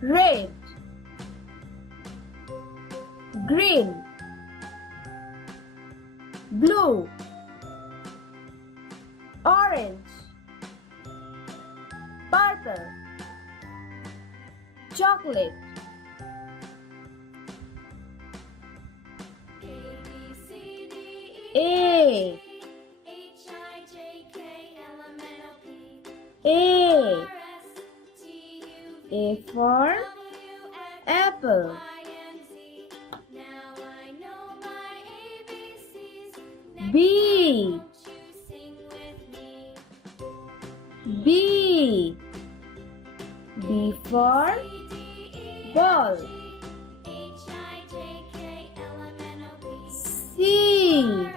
red, green, blue, orange, purple, chocolate. A, A, A for apple. B, B, B for ball. C,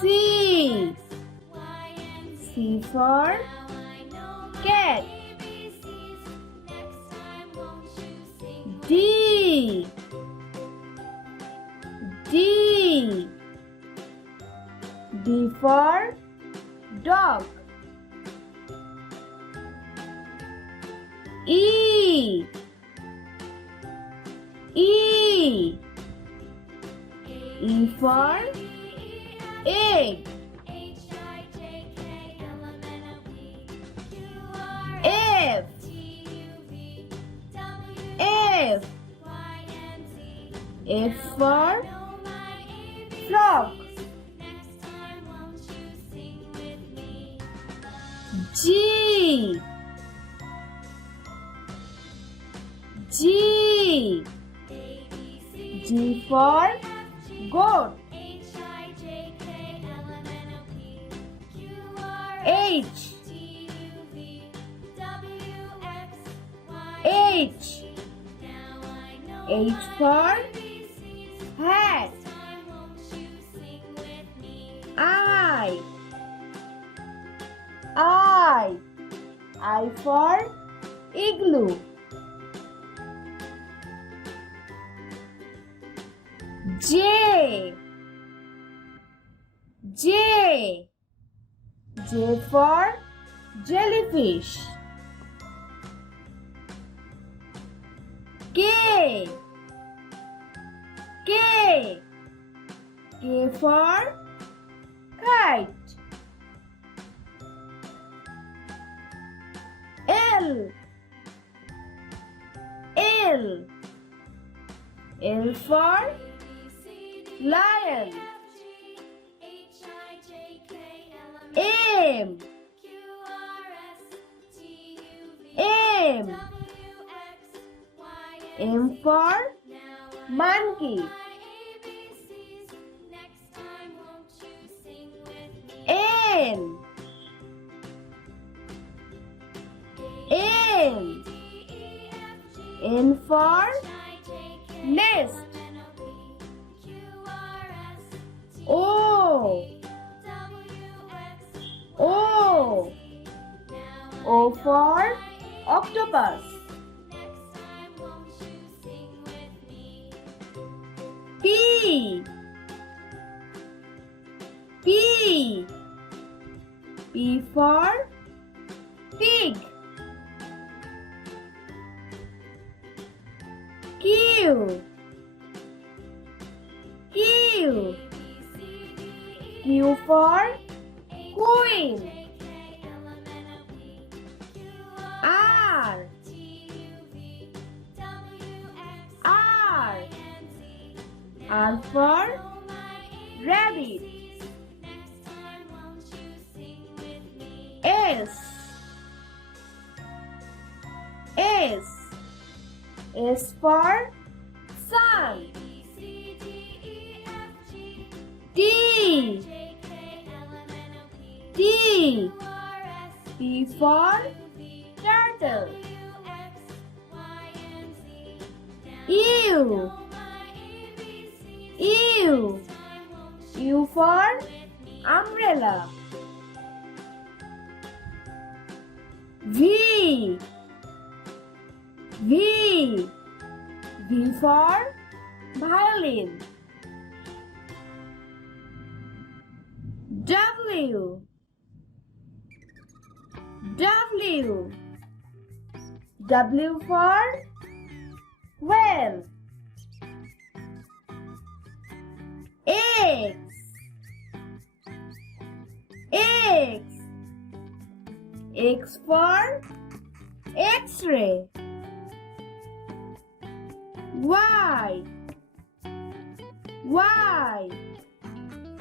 C, C for cat. D, D, D for dog. E, E, E for egg. F, F, F for frog. G, G, G for goat. H, H, H for hat. I for igloo. J, J, J for jellyfish. K, K, K for kite. L, L, L for lion. M, M, M for monkey. N, N, N for nest. O, O, O for octopus. P, P, P for pig. Q, Q, Q for queen. R, R, R for rabbit. S, S, S for sun. T, T, T for turtle. U, U, U for umbrella. V, V, V for violin. W, W. W for well. X. X. X for X-ray. Y. Y.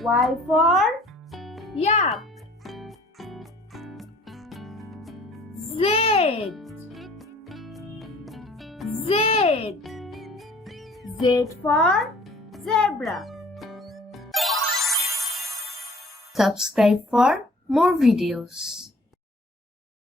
Y for yak. Z. Z. Z for zebra. Subscribe for more videos.